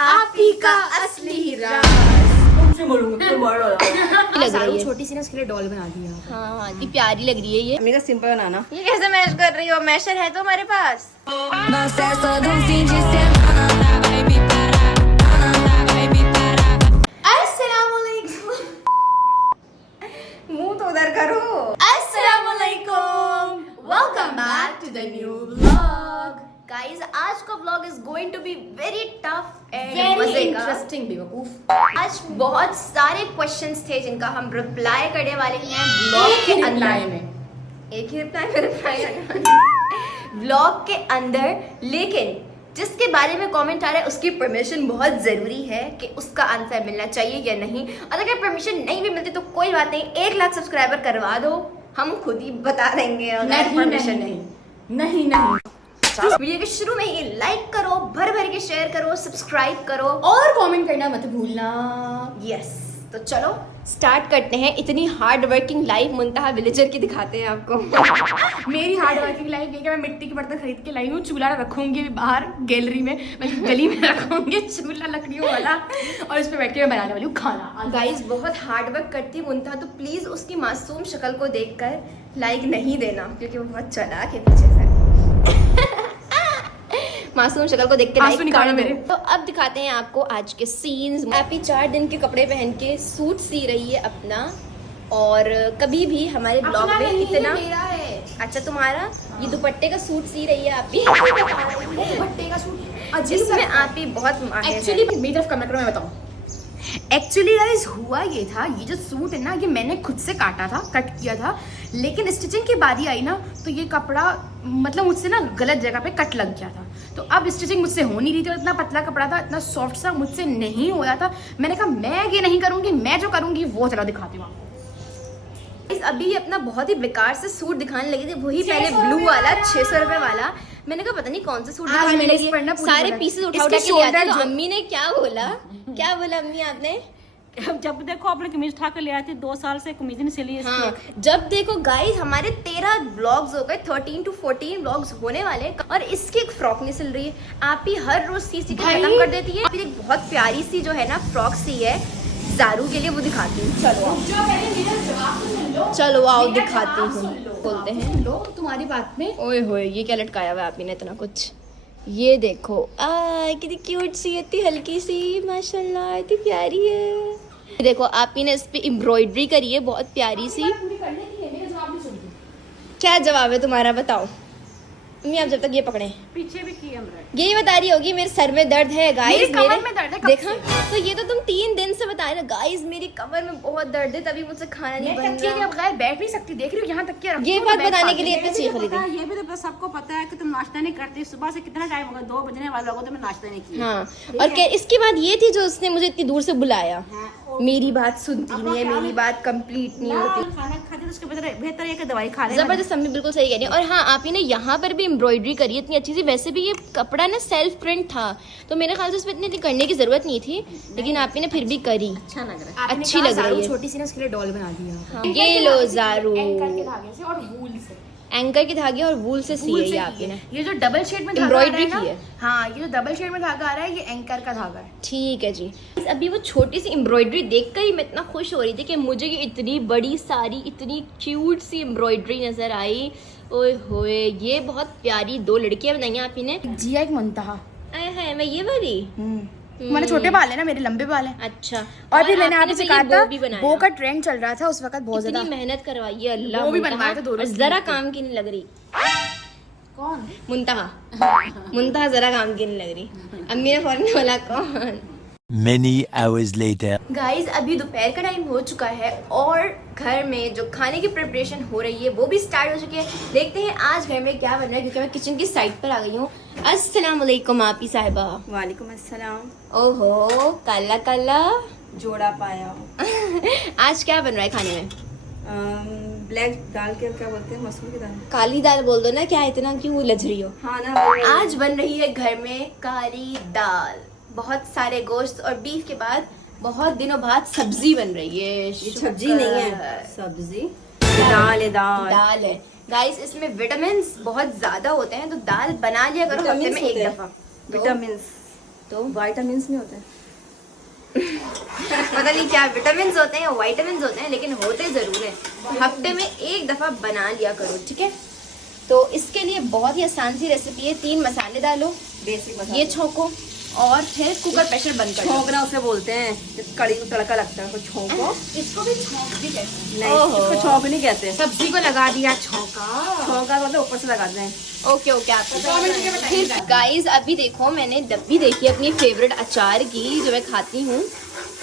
आपी का असली राज। लग रही है छोटी सी ना, इसके लिए डॉल बना दी है। हाँ इतनी प्यारी लग रही है ये। अम्मी का सिंपल बनाना। ये कैसे मैश कर रही हो? मैशर है तो हमारे पास। अस्सलामुअलैकुम। मुंह तो उधर करो। अस्सलामुअलैकुम। Welcome back to the new vlog. Guys आज का vlog is going to be very tough and मजे का। इंटरेस्टिंग बेवकूफ। आज बहुत सारे क्वेश्चंस थे जिनका हम रिप्लाई करने वाले हैं व्लॉग के अंदर में। एक ही रिप्लाई व्लॉग के अंदर, लेकिन जिसके बारे में कमेंट आ रहा है उसकी परमिशन बहुत जरूरी है कि उसका आंसर मिलना चाहिए या नहीं। और अगर परमिशन नहीं भी मिलती तो कोई बात नहीं, 1 लाख सब्सक्राइबर करवा दो, हम खुद ही बता देंगे। अगर परमिशन नहीं। वीडियो के शुरू में ही लाइक करो, भर भर के शेयर करो, सब्सक्राइब करो और कमेंट करना मत भूलना। यस। तो चलो स्टार्ट करते हैं। इतनी हार्ड वर्किंग लाइफ मुंतहा विलेजर की दिखाते हैं आपको। मेरी हार्ड वर्किंग लाइफ ये कि मैं मिट्टी के बर्तन खरीद के लाई हूँ। चूल्हा रखूंगी बाहर गैलरी में, मतलब गली में रखूंगी चूल्हा लकड़ियों वाला, और उस पर बैठ के मैं बनाने वाली हूँ खाना। गाइस बहुत हार्ड वर्क करती है मुंतहा, तो प्लीज उसकी मासूम शक्ल को देखकर लाइक नहीं देना, क्योंकि वो बहुत चालाक है पीछे से। मासूम शक्ल को देख के लाइक करना मेरे। तो अब दिखाते हैं आपको आज के सीन्स। हैप्पी 4 दिन के कपड़े पहन के सूट सी रही है अपना, और कभी भी हमारे ब्लॉग में इतना मेरा है। अच्छा तुम्हारा ये दुपट्टे का सूट सी रही है आप ही। दुपट्टे का सूट जिसमें आप ही बहुत माहिर एक्चुअली मेरी तरफ कमेंट करो, मैं बताऊँ। एक्चुअली गाइस हुआ ये था, ये जो सूट है ना, ये मैंने खुद से काटा था, कट किया था, लेकिन स्टिचिंग की बारी आई ना तो ये कपड़ा मतलब मुझसे ना गलत जगह पे कट लग गया था। तो अब स्टिचिंग मुझसे हो नहीं रही थी, इतना पतला कपड़ा था, इतना सॉफ्ट सा, मुझसे नहीं हो रहा था। मैंने कहा मैं ये नहीं करूँगी, मैं जो करूँगी वो चलो दिखाती हूँ आपको। अभी अपना बहुत ही बेकार से सूट दिखाने लगी थी, वही पहले ब्लू वाला 600 रुपए वाला। मैंने कहा पता नहीं कौन सा सूट दिखाने लगी है। सारे पीसेस उठा के ले आते तो अम्मी ने क्या बोला अम्मी आपने? जब देखो आपने कमीज उठा कर ले आती, 2 साल से कमीज नहीं सिली इसकी। हाँ, जब देखो गाइस हमारे 13 व्लॉग्स हो गए, 13 to 14 व्लॉग्स होने वाले, और इसकी एक फ्रॉक नहीं सिल रही है। आप ही हर रोज सी के खत्म कर देती है। फिर एक बहुत प्यारी सी जो है ना फ्रॉक सी है जारू के लिए, वो दिखाती हूँ। चलो आओ दिखाती हूँ। बोलते हैं लो तुम्हारी बात में। ओए होए ये क्या लटकाया हुआ है आप ही ने इतना कुछ। ये देखो कितनी क्यूट सी, इतनी हल्की सी, माशाल्लाह इतनी प्यारी है। ये देखो आप ही ने इस पे एम्ब्रॉयडरी करी है बहुत प्यारी सी। क्या जवाब है तुम्हारा बताओ मम्मी? आप जब तक ये पकड़े पीछे भी की यही बता रही होगी मेरे सर में दर्द है गाइस। मेरे कमर में दर्द है, कब देखा तो ये तो तुम 3 दिन से बता रहे गाइस मेरी कमर में बहुत दर्द है, तभी मुझसे खाना नहीं बन तकिए के रहा। बगैर बैठ नहीं सकती, देख रही हो यहाँ तकिया रखती ये हूँ, बात बैठ बताने पाती के लिए इतनी चीख रही थी। ये भी तो सबको पता है कि तुम नाश्ता नहीं करती। सुबह से कितना टाइम होगा, 2 बजने वाला होगा, तुमने नाश्ता नहीं किया। हाँ, और क्या इसकी बात ये थी जो उसने मुझे इतनी दूर से बुलाया। मेरी बात सुनती नहीं है, मेरी बात कंप्लीट नहीं होती। खाना खाते तो उसके बेहतर है कि दवाई खा ले। जबरदस्त अम्मी बिल्कुल सही कह रही है। और हाँ आप ही ने यहाँ पर भी एम्ब्रॉयडरी करी है इतनी अच्छी सी। वैसे भी ये कपड़ा ना सेल्फ प्रिंट था, तो मेरे ख्याल से इस पर इतनी करने की जरूरत नहीं थी, लेकिन आप ही ने फिर भी करी। अच्छा लग रहा है। आपने अच्छी कहा लग रही है। छोटी सी ना, इसके लिए डॉल बना दी है। हाँ, ये लो जारू, एंकर के धागे से और वूल से। एंकर के धागे और वूल से सी है ये आप ही ने। ये जो डबल शेड में एम्ब्रॉयडरी धागा आ रहा की है है। ना, हाँ ये जो डबल शेड में धागा आ रहा है ये एंकर का धागा है। ठीक है जी। अभी वो छोटी सी एम्ब्रॉयडरी देखकर ही मैं इतना खुश हो रही थी कि मुझे ये इतनी बड़ी सारी इतनी क्यूट सी एम्ब्रॉयडरी नजर आई। ओए होए ये बहुत प्यारी 2 लड़कियां बनाई हैं आप ही ने। जिया एक मुंतहा। है मैं ये वाली। मैंने छोटे बाल है ना, मेरे लंबे बाल हैं। अच्छा। और फिर मैंने आप आपसे ही ने कहा ये था बो भी बनाया। बो का ट्रेंड चल रहा था उस वक्त बहुत इतनी ज्यादा। मेहनत करवाई है अल्लाह। वो भी मुंतहा, बनवाए थे दोनों और जरा काम की नहीं लग रही। कौन? मुंतहा जरा काम की नहीं लग रही। अम्मी ने फौरन बोला कौन। Many hours later. गाइस अभी दोपहर का टाइम हो चुका है और घर में जो खाने की प्रिपरेशन हो रही है वो भी स्टार्ट हो चुकी है। देखते हैं आज घर में क्या बन रहा है, क्योंकि मैं किचन की साइड पर आ गई हूँ। अस्सलाम वालेकुम आपी साहिबा। वालेकुम अस्सलाम। ओहो काला काला जोड़ा पाया। आज क्या बन रहा है खाने में? ब्लैक दाल के क्या बोलते हैं, मसूर की दाल। काली दाल बोल दो ना, क्या इतना क्यों लज रही हो? हाँ ना। आज बन रही है घर में काली दाल, बहुत सारे गोश्त और बीफ के बाद बहुत दिनों बाद सब्जी बन रही है। सब्जी नहीं है, सब्जी दाल है। दाल है गाइस, इसमें विटामिन बहुत ज्यादा होते हैं, तो दाल बना लिया करो हफ्ते में 1 दफा। विटामिन तो विटामिन नहीं होते। पता नहीं क्या विटामिन होते हैं या वाइटामिन होते हैं, लेकिन होते जरूर है। हफ्ते में एक दफा बना लिया करो, ठीक है। तो इसके लिए बहुत ही आसान सी रेसिपी है। 3 मसाले डालो, बेसिक मसाला। ये छोंको और फिर कुकर प्रेशर बंद कर दो। छोंकना उसे बोलते हैं, जब कड़ी को तड़का लगता है उसको छोंको। इसको भी छोंक भी कहते हैं। नहीं, इसको छोंक नहीं कहते। सब्जी को लगा दिया छौंका। छोंका मतलब ऊपर से लगाते हैं। ओके ओके, आपको गाइस अभी देखो, मैंने डब्बी देखी अपनी फेवरेट अचार की जो मैं खाती हूँ।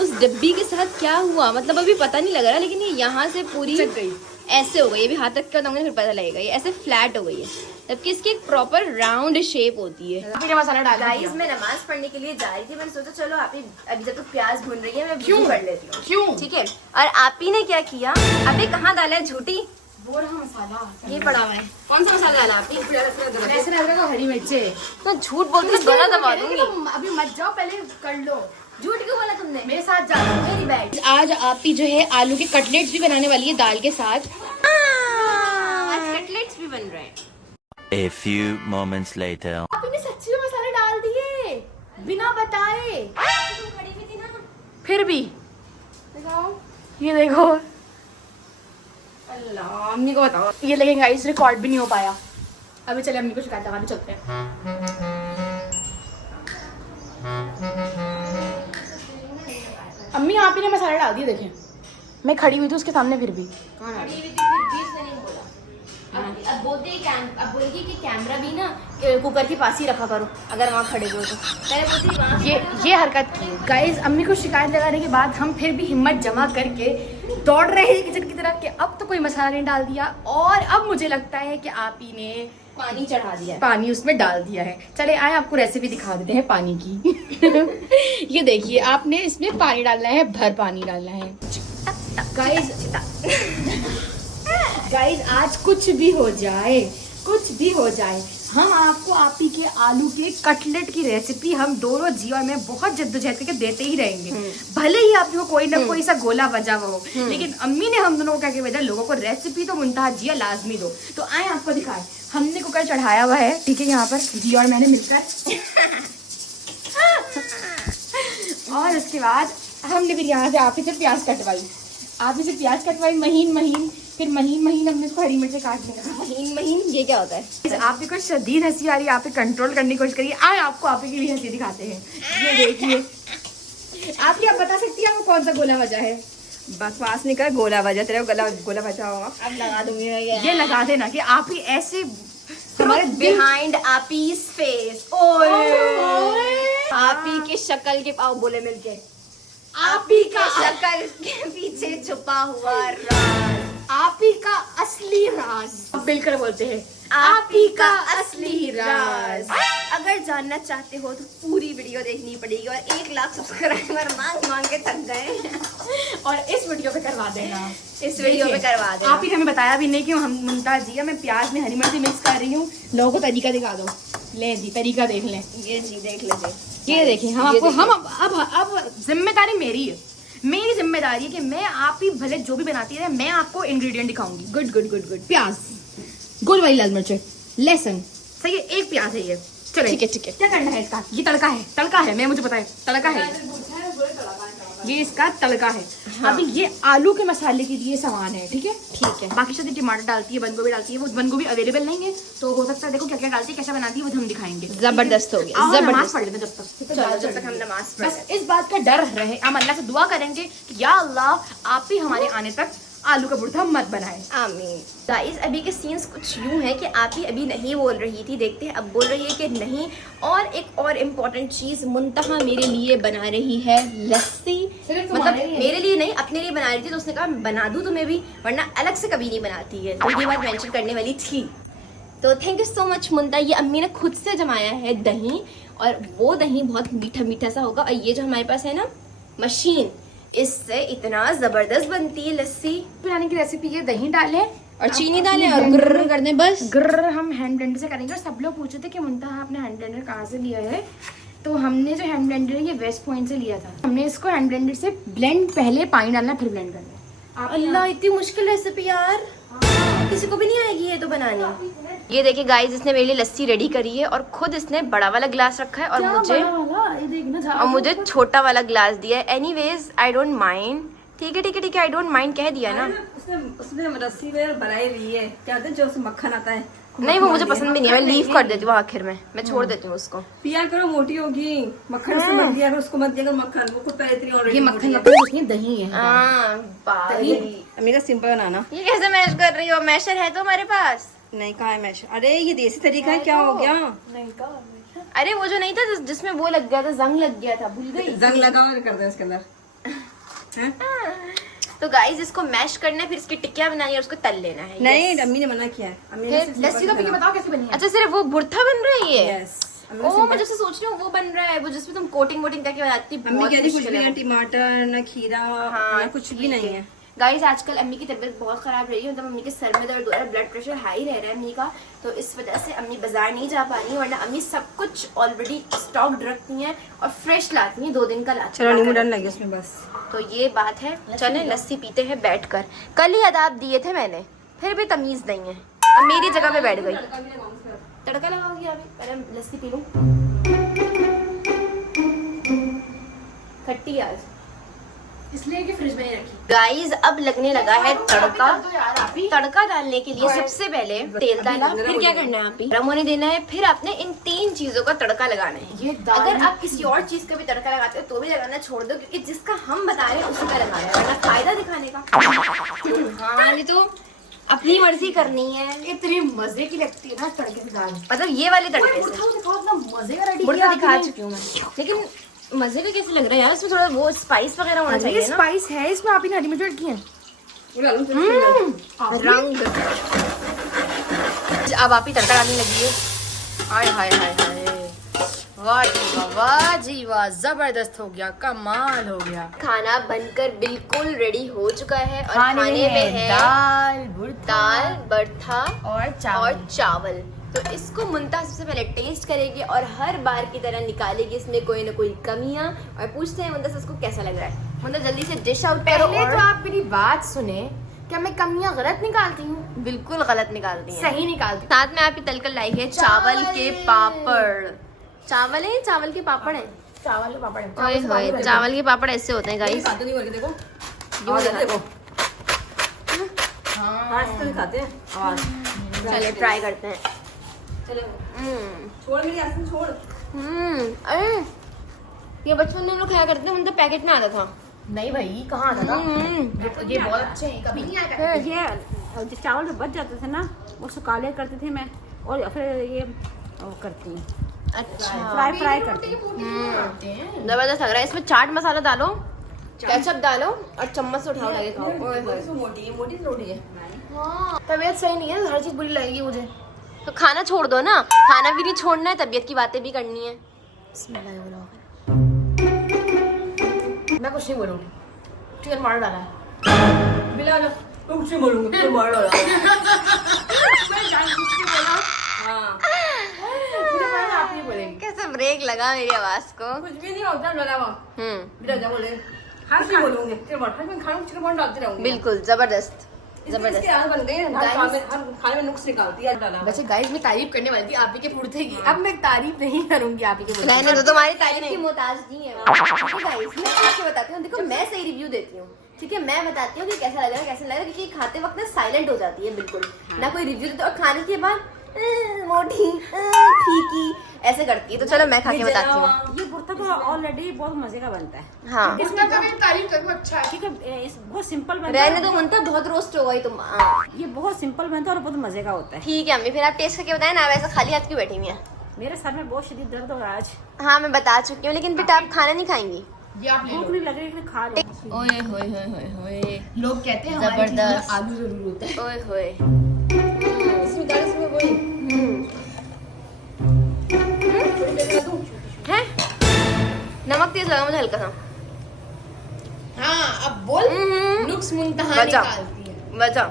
उस डब्बी के साथ क्या हुआ मतलब अभी पता नहीं लग रहा, लेकिन ये यहाँ से पूरी चिपक गई। ऐसे हो गई। ये भी हाथ तक बताऊंगी फिर पता लगेगा। ये ऐसे फ्लैट हो गई है, जबकि इसकी एक प्रॉपर राउंड शेप होती है। फिर मसाला डाल गाइस दिया। मैं नमाज पढ़ने के लिए जा रही थी। मैंने सोचा चलो आप ही अभी जब तक प्याज भून रही है मैं वुज़ू कर लेती हूँ। क्यों? ठीक है। और आप ही ने क्या किया, अभी कहाँ डाला है झूठी? वो रहा मसाला। ये पड़ा हुआ है। कौन सा मसाला डाला आपने? ऐसे लग रहा है हरी मिर्चे। तो झूठ बोलते तो गला दबा दूंगी। अभी मत जाओ, पहले कर लो। झूठ क्यों बोला तुमने? मेरे साथ जाओ। मेरी बैठ। आज आप ही जो है आलू के कटलेट्स भी बनाने वाली है दाल के साथ। आज कटलेट्स भी बन रहे हैं। A few moments later. आपने सच्ची में मसाले डाल दिए बिना बताए। तुम खड़ी भी थी ना। फिर भी दिखाओ। ये देखो, अल्लाह अम्मी को बताओ। ये लेकिन गाइस रिकॉर्ड भी नहीं हो पाया। अभी चले अम्मी को शिकायत लगाने चलते हैं। अम्मी आप ही ने मसाला डाल दिए, देखें मैं खड़ी हुई थी उसके सामने फिर भी। खड़ी हुई थी फिर भी इसने नहीं बोला। अब बोलेगी कि कैमरा भी ना कुकर के पास ही रखा करो अगर वहाँ खड़े हो तो। पहले बोलती वहाँ ये हरकत की गाइस। अम्मी को शिकायत लगाने के बाद हम फिर भी हिम्मत जमा करके दौड़ रहे हैं किचन की तरफ कि अब तो कोई मसाला नहीं डाल दिया। और अब मुझे लगता है कि आप ही ने पानी चढ़ा दिया है। पानी उसमें डाल दिया है। चले आए आपको रेसिपी दिखा देते हैं पानी की। ये देखिए, आपने इसमें पानी डालना है, भर पानी डालना है गाइस। आज कुछ भी हो जाए, कुछ भी हो जाए, हम आपको आप ही के आलू के कटलेट की रेसिपी हम दोनों जी और मैं बहुत जद्दोजहद करके देते ही रहेंगे। भले ही आप को कोई ना कोई सा गोला बजा हुआ हो, लेकिन अम्मी ने हम दोनों को क्या क्या भेजा, लोगों को रेसिपी तो मुंतहा जिया लाजमी दो। तो आए आपको दिखाएं। हमने कुकर चढ़ाया हुआ है, ठीक है, यहाँ पर जी और मैंने मिलकर। और उसके बाद हमने फिर यहाँ से आप ही से प्याज कटवाई, आप ही से प्याज कटवाई महीन महीन। फिर महीन महीन हमने इसको हरी मिर्ची काट लिया। महीन महीन ये क्या होता है? आप ही को शदीद हंसी आ रही है, आप ही कंट्रोल करने की कोशिश करिए। आए आपको आप ही की भी हंसी दिखाते हैं। ये देखिए, आप ही आप बता सकती है आपको कौन सा गोला वजह है? बस पास नहीं कर, गोला बजा तेरे गोला बचा होगा। अब लगा दूंगी मैं ये लगा देना कि आप ही ऐसे हमारे दिल बिहाइंड आपीज फेस। आप ही की शक्ल के पाव बोले मिलके। आप ही का शक्ल के पीछे छुपा हुआ राज। आप ही का असली राज। अब मिलकर बोलते हैं आप ही का असली राज। अगर जानना चाहते हो तो पूरी वीडियो देखनी पड़ेगी। और 1 लाख सब्सक्राइबर मांग मांग के थक गए। और इस वीडियो पे करवा देना, इस वीडियो पे करवा देना। आप ही ने हमें बताया भी नहीं कि हम मुमताज जी मैं प्याज में हरी मिर्ची मिक्स कर रही हूँ। लोगों को तरीका दिखा दो। ले जी, तरीका देख लें। ये जी देख लीजिए, ये देखिए, हम आपको हम अब जिम्मेदारी मेरी है, मेरी जिम्मेदारी है कि मैं आप ही भले जो भी बनाती है मैं आपको इंग्रेडिएंट दिखाऊंगी। Good good good good. प्याज, गोल वाली लाल मिर्च, लहसुन, सही है, 1 प्याज है ये। चलो ठीक है ठीक है। क्या करना है इसका? ये तड़का है, तड़का है, मैं मुझे पता है तड़का है। ये इसका तड़का है। हाँ। अभी ये आलू के मसाले के लिए सामान है, ठीक है। ठीक है। बाकी शायद टमाटर डालती है, बंद गोभी डालती है। वो बंद गोभी अवेलेबल नहीं है तो हो सकता है देखो क्या क्या डालती है, कैसा बनाती है, वो हम दिखाएंगे। जबरदस्त हो गया, आओ नमाज जबरदस्त। पढ़ लेते जब तक। चलो जब तक हम नमाज पढ़ बस इस बात का डर रहे, हम अल्लाह से दुआ करेंगे कि या अल्लाह आप ही हमारे आने तक आलू का बुर्ता मत बनाए। आमीन। गाइस अभी के सीन्स कुछ यूं है कि आप ही अभी नहीं बोल रही थी, देखते हैं अब बोल रही है कि नहीं। और एक और इम्पोर्टेंट चीज़ मुंतहा मेरे लिए बना रही है लस्सी। मतलब मेरे लिए नहीं, अपने लिए बना रही थी। तो उसने कहा बना दूँ तुम्हें भी, वरना अलग से कभी नहीं बनाती है। तो ये बात मेंशन करने वाली थी। तो थैंक यू सो मच मुंता। ये अम्मी ने खुद से जमाया है दही, और वो दही बहुत मीठा मीठा सा होगा। और ये जो हमारे पास है ना मशीन, इससे इतना जबरदस्त बनती है लस्सी। बनाने की रेसिपी है, दही डालें और चीनी डालें और गुर्र कर दें बस। ग्र हम हैंड ब्लेंडर से करेंगे। और सब लोग पूछे थे कि मुंतहा आपने हैंड ब्लेंडर कहाँ से लिया है? तो हमने जो हैंड ब्लेंडर है ये वेस्ट पॉइंट से लिया था। हमने इसको हैंड ब्लेंडर से ब्लेंड, पहले पानी डालना फिर ब्लेंड करना। अल्लाह इतनी मुश्किल रेसिपी यार, किसी को भी नहीं आएगी ये तो बनानी। ये देखिए गाइस, इसने मेरे लिए लस्सी रेडी करी है और खुद इसने बड़ा वाला ग्लास रखा है और मुझे छोटा वाला ग्लास दिया है। Anyways I don't mind. ठीक है आई डोंट माइंड कह दिया ना। उसने लस्सी में बनाई हुई है, क्या होता है जो उसमें मक्खन आता है। नहीं वो मुझे पसंद भी नहीं है, मैं लीव कर देती हूँ आखिर में, मैं छोड़ देती हूँ उसको। पिया करो, मोटी होगी। मक्खन से मत दिया करो उसको, मत दिया करो मक्खन, वो खुद पहले इतनी ऑलरेडी ये मक्खन नहीं दही है। अम्मी का सिंपल बनाना। ये कैसे मैश कर रही हो? मैशर है तो हमारे पास। नहीं कहाँ है मैश? अरे ये देसी तरीका है, क्या हो गया? अरे वो जो नहीं था जिसमें वो लग गया था, जंग लग गया था, भूल गई। जंग लगा और कर दे उसके अंदर। तो गाइस इसको मैश करना है, फिर इसकी टिक्कियां बनानी है और उसको तल लेना है। नहीं अम्मी ने मना किया है। अम्मी ने सिर्फ लस्सी का पी के बताओ कैसे बनी है। अच्छा सिर्फ वो भुर्ता बन रही है? यस। ओह मैं जैसे सोच रही हूँ वो बन रहा है, वो जिसमें तुम कोटिंग वोटिंग करके बनाती। अम्मी कहती कुछ भी नहीं, टमाटर न खीरा न कुछ भी नहीं है। गाइस आजकल अम्मी की तबीयत बहुत खराब रही है, मतलब अम्मी के सर में दर्द हो रहा है, ब्लड प्रेशर हाई रह रहा है अम्मी का, तो इस वजह से अम्मी बाजार नहीं जा पा रही है, वरना अम्मी सब कुछ ऑलरेडी स्टॉक्ड रखती हैं और फ्रेश लाती हैं, 2 दिन का लाती। चलो नींबू डालने लगे उसमें बस। तो ये बात है। चलें लस्सी पीते हैं बैठकर। कल ही आदाब दिए थे मैंने, फिर भी तमीज नहीं है, अब मेरी जगह पे बैठ गई। तड़का लगाओगी अभी? पहले लस्सी पी लूं। खट्टी आज इसलिए कि फ्रिज में ही रखी। गाइस अब लगने लगा है तड़का। तो यार आप ही तड़का डालने के लिए सबसे पहले तेल डाला, फिर क्या करना है आप ही? गरम होने देना है, फिर आपने इन 3 चीजों का तड़का लगाना है। ये दाल अगर आप किसी और चीज का भी तड़का लगाते हो तो भी लगाना छोड़ दो, क्योंकि जिसका हम बता रहे हैं उसी का लगाना है, वरना फायदा दिखाने का। हाँ नहीं तो अपनी मर्जी करनी है। इतनी मजे की लगती है ना तड़के की दाल। मतलब ये वाले तड़के से दिखाओ इतना मजे का रेडी बुर्ता दिखा चुकी हूँ मैं, लेकिन मजे का कैसे लग रहा है यार? इसमें थोड़ा वो स्पाइस वगैरह होना चाहिए ना। स्पाइस है इसमें, आप ही ने हरी मिर्च ऐड की है। रंग। अब आप ही तड़का डालने लगी है। हाय हाय हाय हाय, वाह जी वाह, जबरदस्त हो गया, कमाल हो गया। खाना बनकर बिल्कुल रेडी हो चुका है और खाने में है दाल बर्था और चावल। तो इसको मुमताज सबसे पहले टेस्ट करेगी और हर बार की तरह निकालेगी इसमें कोई ना कोई कमियां, और पूछते हैं मुमताज इसको कैसा लग रहा है। मुमताज जल्दी से डिश आउट करो। पहले तो आप मेरी बात सुने, क्या मैं कमियां गलत निकालती हूँ? बिल्कुल गलत निकालती हैं। सही निकालती साथ में आप ही तलकर लाई है चावल के पापड़। चावल है, चावल के पापड़ है। चावल के पापड़। ओए होए, चावल के पापड़ ऐसे होते हैं गाइस। देखो हाँ तो दिखाते हैं आवाज। चलिए ट्राई करते हैं। चलो छोड़ मेरी आसन छोड़। अरे ये बचपन में हम लोग खाया करते थे, मतलब पैकेट में आता था। नहीं भाई कहाँ आता था? ये बहुत अच्छे हैं, कभी नहीं आया। ये जिस चावल जो बच जाते थे ना वो सुखाले करती थी मैं, और फिर ये वो करती हूँ, अच्छा फ्राई करती हूँ। जबरदस्त लग रहा है। इसमें चाट मसाला डालो, केचप डालो और चम्मच से उठाओ लगे खाओ। ओए होए। मोटी रोटी है। तबीयत सही नहीं है, हर चीज बुरी लगेगी मुझे। तो खाना छोड़ दो ना, खाना भी नहीं छोड़ना है, तबीयत की बातें भी करनी है। मैं कुछ नहीं बोलूंगी, चिकन मार डाला है। बिला लो कुछ नहीं बोलूंगी, तुम मार लो। मैं जानबूझ के बोला। हाँ मुझे पता था आप नहीं बोलेंगे। कैसे ब्रेक लगा मेरी आवाज को। कुछ भी नहीं होता लगा वहाँ। बिला जा बोले हाँ नहीं बोलूंगी, चिकन मार चिकन डालते रहूंगी। बिल्कुल जबरदस्त जबरदस्त। इसके आग बन गई है, हर खाने में नुक्स निकालती है डाला। वैसे गाइस मैं तारीफ करने वाली थी आप ही के फूड थे की, अब मैं तारीफ नहीं करूंगी आप ही के फूड। मैंने तो तुम्हारी तारीफ की मोहताज नहीं है। ठीक है गाइस, मैं आपको बताती हूँ, देखो मैं सही रिव्यू देती हूँ, ठीक है, मैं बताती हूँ कि कैसा लग रहा है कैसा लग रहा है, क्योंकि खाते वक्त ना साइलेंट हो जाती है बिल्कुल, ना कोई रिव्यू देती, और खाने के बाद मोटी फीकी ऐसे करती है। तो चलो मैं खा के बताती हूँ। ये भुर्ता तो ऑलरेडी बहुत मजे का बनता है। हाँ इसका तो मैं तारीफ करूँ, अच्छा है। ठीक है, बहुत सिंपल बनता है। रहने दो मुंता, बहुत रोस्ट हो गई तुम। ये बहुत सिंपल बनता है और बहुत मजे का होता है। ठीक है अम्मी, फिर आप टेस्ट करके बताएं ना, वैसे खाली हाथ क्यों बैठी हुई हैं? मेरे सर में बहुत शदीद दर्द हो रहा है आज। हाँ मैं बता चुकी हूँ, लेकिन बेटा आप खाना नहीं खाएंगी। ये आप ले भूख लो। नहीं लग रही लेकिन खा लो। ओए होए होए होए होए, लोग कहते हैं हमारी चीज़ में जबरदस्त। आलू जरूर होता है। ओए होए। इसमें दाल, इसमें वही है नमक तेज लगा मुझे हल्का सा। हाँ अब बोल। नुक्स मुंतहा बचा निकालती है। बचा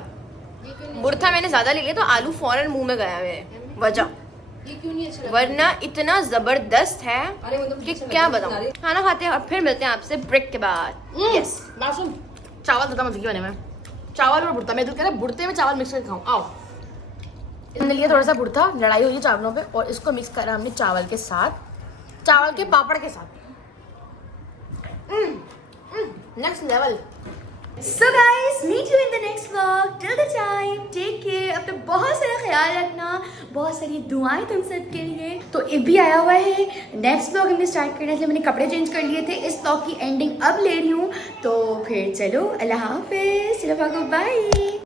बुर्था मैंने ज्यादा ले लिया तो आलू फौरन मुंह में गया मेरे, वजह ये क्यों नहीं अच्छा लगा? वरना इतना जबरदस्त है कि क्या बताऊं। खाना खाते हैं और फिर मिलते हैं आपसे ब्रेक के बाद। यस मासूम, चावल ज्यादा मजे की बने में, चावल और भुर्ता। मैं तो कह रहा बुर्ते में चावल मिक्स करके खाऊं। आओ हमने लिया थोड़ा सा भुर्ता, लड़ाई हुई है चावलों पे, और इसको मिक्स करा हमने चावल के साथ, चावल के पापड़ के साथ। Next level. So guys, meet you in the next vlog. Till the time, take care. अपना बहुत सारा ख्याल रखना, बहुत सारी दुआएं तुम सबके लिए। तो ये भी आया हुआ है नेक्स्ट व्लॉग हमने स्टार्ट करना है, इसलिए मैंने कपड़े चेंज कर लिए थे। इस व्लॉग की एंडिंग अब ले रही हूँ, तो फिर चलो अल्लाह हाफिज़, चलो बाय।